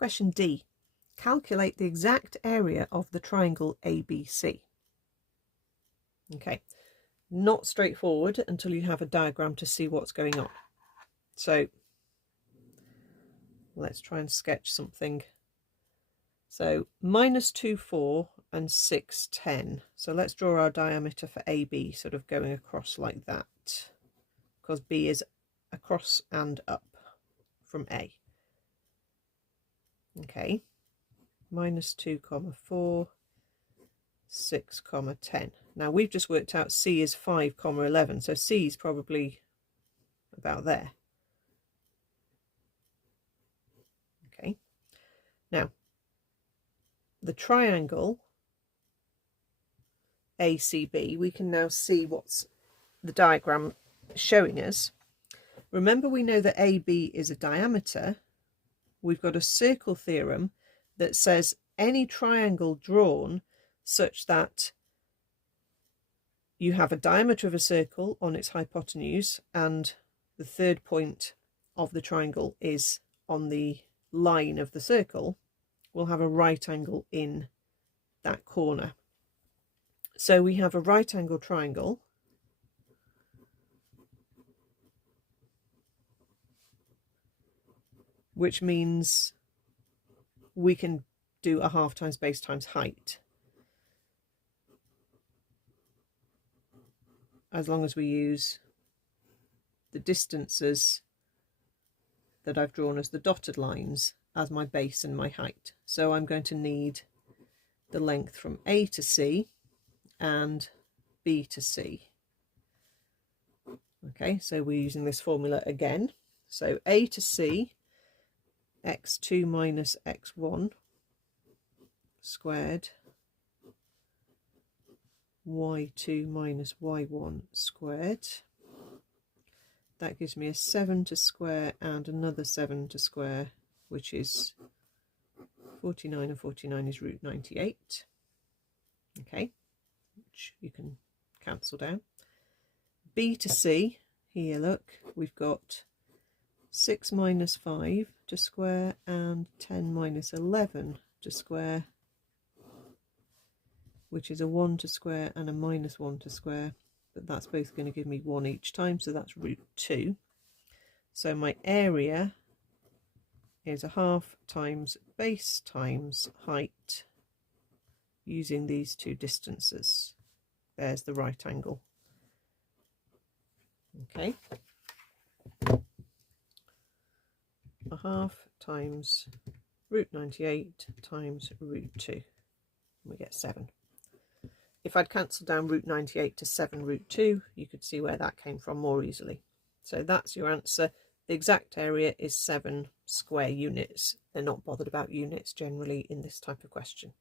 Question D. Calculate the exact area of the triangle ABC. Okay, not straightforward until you have a diagram to see what's going on. So let's try and sketch something. So -2, 4 and 6, 10. So let's draw our diameter for AB, sort of going across like that, because B is across and up from A. Okay, -2, 4, 6, 10. Now we've just worked out C is 5, 11, so C is probably about there. Okay, now the triangle ACB, we can now see what's the diagram showing us. Remember, we know that AB is a diameter. We've got a circle theorem that says any triangle drawn such that you have a diameter of a circle on its hypotenuse and the third point of the triangle is on the line of the circle will have a right angle in that corner. So we have a right angle triangle which means we can do a half times base times height, as long as we use the distances that I've drawn as the dotted lines as my base and my height. So I'm going to need the length from A to C and B to C. Okay, so we're using this formula again. So A to C, x2 minus x1 squared, y2 minus y1 squared. That gives me a 7 to square and another 7 to square, which is 49, and 49 is root 98. Okay, which you can cancel down. B to C, here look, we've got 6 minus 5 to square and 10 minus 11 to square, which is a 1 to square and a -1 to square, but that's both going to give me 1 each time, so that's root 2. So my area is a half times base times height using these two distances. There's the right angle. Okay, a half times root 98 times root 2, we get 7. If I'd cancelled down root 98 to 7 root 2, you could see where that came from more easily. So that's your answer. The exact area is 7 square units. They're not bothered about units generally in this type of question.